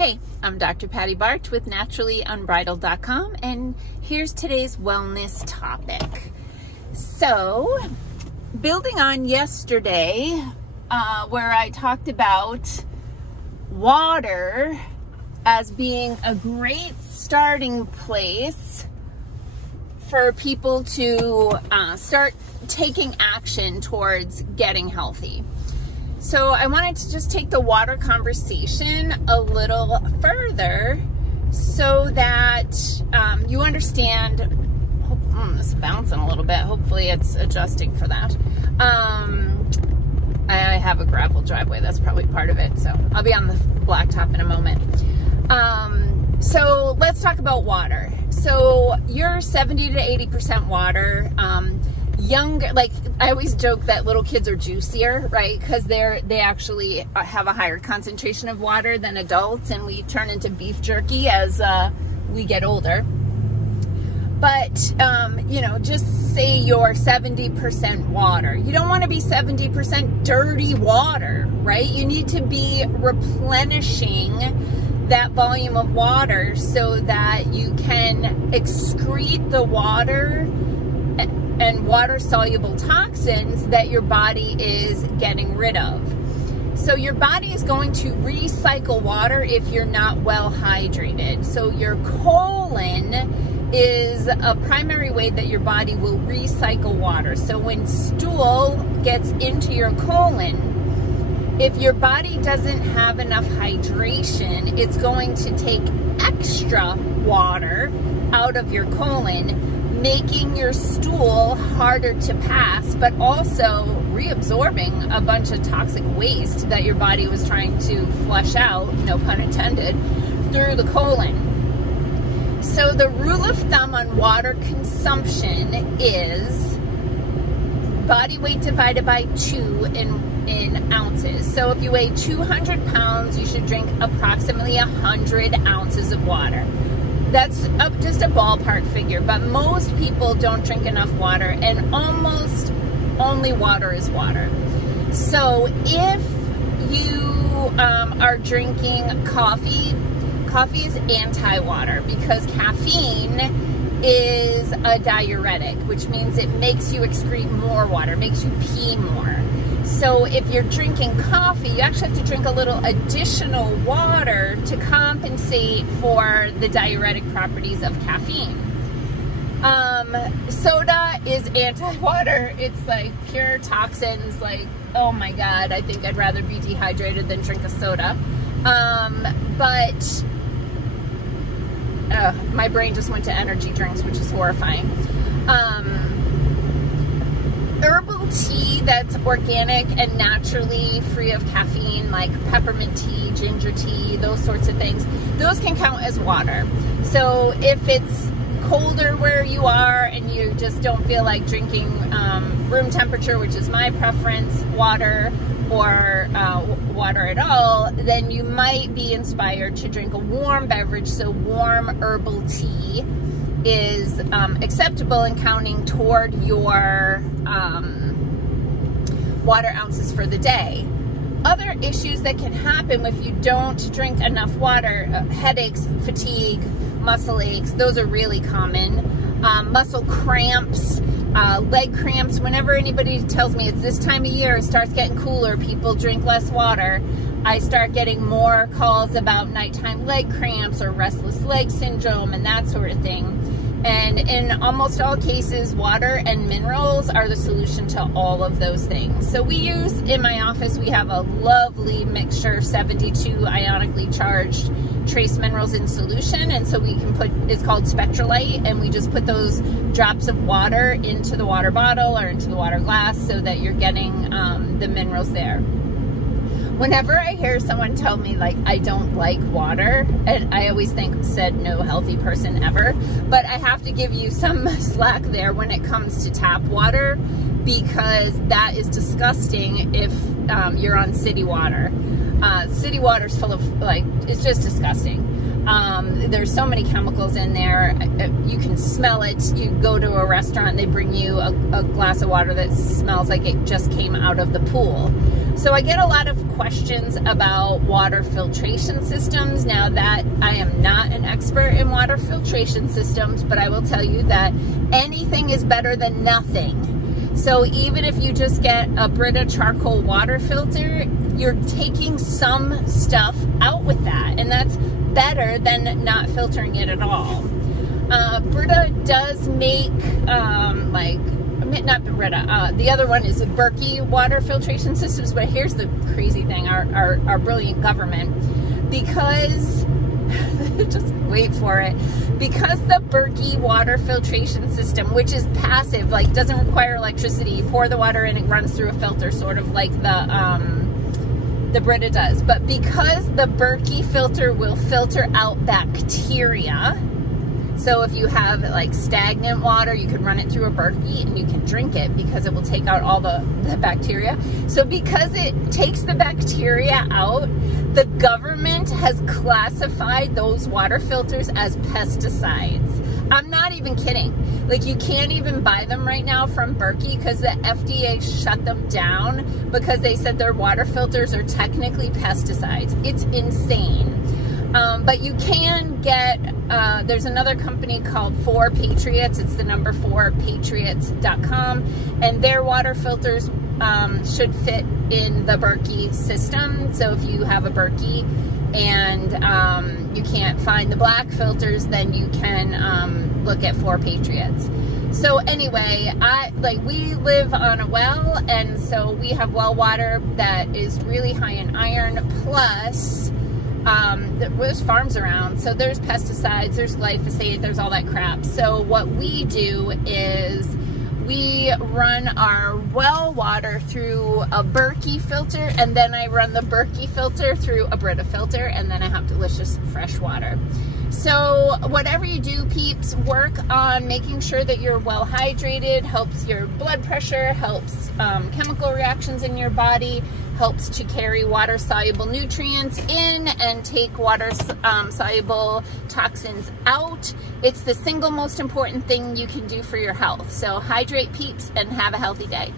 Hey, I'm Dr. Patty Barch with naturallyunbridled.com, and here's today's wellness topic. So, building on yesterday, where I talked about water as being a great starting place for people to start taking action towards getting healthy. So I wanted to just take the water conversation a little further so that you understand. This is bouncing a little bit. Hopefully it's adjusting for that. I have a gravel driveway. That's probably part of it. So I'll be on the blacktop in a moment. So let's talk about water. So you're 70 to 80% water. Younger, like I always joke that little kids are juicier, right? Because they actually have a higher concentration of water than adults, and we turn into beef jerky as we get older. But you know, just say you're 70% water. You don't want to be 70% dirty water, right? You need to be replenishing that volume of water so that you can excrete the water and water-soluble toxins that your body is getting rid of. So your body is going to recycle water if you're not well hydrated. So your colon is a primary way that your body will recycle water. So when stool gets into your colon, if your body doesn't have enough hydration, it's going to take extra water out of your colon, making your stool harder to pass, but also reabsorbing a bunch of toxic waste that your body was trying to flush out, no pun intended, through the colon. So the rule of thumb on water consumption is body weight divided by 2 in ounces. So if you weigh 200 pounds, you should drink approximately 100 ounces of water. That's just a ballpark figure, but most people don't drink enough water, and almost only water is water. So if you are drinking coffee, coffee is anti-water because caffeine is a diuretic, which means it makes you excrete more water, makes you pee more. So if you're drinking coffee, you actually have to drink a little additional water to compensate for the diuretic properties of caffeine. Soda is anti-water. It's like pure toxins. Like, oh my God, I think I'd rather be dehydrated than drink a soda. But my brain just went to energy drinks, which is horrifying. Herbal tea that's organic and naturally free of caffeine, like peppermint tea, ginger tea, those sorts of things, those can count as water. So if it's colder where you are and you just don't feel like drinking room temperature, which is my preference, water, or water at all, then you might be inspired to drink a warm beverage. So warm herbal tea is acceptable in counting toward your water ounces for the day. Other issues that can happen if you don't drink enough water, headaches, fatigue, muscle aches, those are really common. Muscle cramps, leg cramps. Whenever anybody tells me it's this time of year, it starts getting cooler, people drink less water, I start getting more calls about nighttime leg cramps or restless leg syndrome and that sort of thing. And in almost all cases, water and minerals are the solution to all of those things. So we use, in my office, we have a lovely mixture, 72 ionically charged trace minerals in solution. And so we can put, it's called Spectralite, and we just put those drops of water into the water bottle or into the water glass so that you're getting the minerals there. Whenever I hear someone tell me, like, I don't like water, and I always think, said no healthy person ever, but I have to give you some slack there when it comes to tap water, because that is disgusting if you're on city water. City water is full of, like, it's just disgusting. There's so many chemicals in there. You can smell it. You go to a restaurant, they bring you a glass of water that smells like it just came out of the pool. So I get a lot of questions about water filtration systems. Now that I am not an expert in water filtration systems, but I will tell you that anything is better than nothing. So even if you just get a Brita charcoal water filter, you're taking some stuff out with that, and that's better than not filtering it at all. Brita does make not Brita, the other one is Berkey water filtration systems, but here's the crazy thing, our brilliant government, because just wait for it, because the Berkey water filtration system, which is passive, like doesn't require electricity, you pour the water in, it runs through a filter, sort of like the Brita does, but because the Berkey filter will filter out bacteria. So if you have like stagnant water, you can run it through a Berkey and you can drink it because it will take out all the bacteria. So because it takes the bacteria out, the government has classified those water filters as pesticides. I'm not even kidding. Like, you can't even buy them right now from Berkey because the FDA shut them down because they said their water filters are technically pesticides. It's insane. But you can get, there's another company called 4 Patriots. It's the number 4patriots.com, and their water filters should fit in the Berkey system. So if you have a Berkey and you can't find the black filters, then you can look at 4 Patriots. So anyway, we live on a well, and so we have well water that is really high in iron, plus there's farms around, so there's pesticides, there's glyphosate, there's all that crap. So what we do is we run our well water through a Berkey filter, and then I run the Berkey filter through a Brita filter, and then I have delicious fresh water. So whatever you do, peeps, work on making sure that you're well hydrated. Helps your blood pressure, helps chemical reactions in your body, helps to carry water soluble nutrients in and take water soluble toxins out. It's the single most important thing you can do for your health. So hydrate, peeps, and have a healthy day.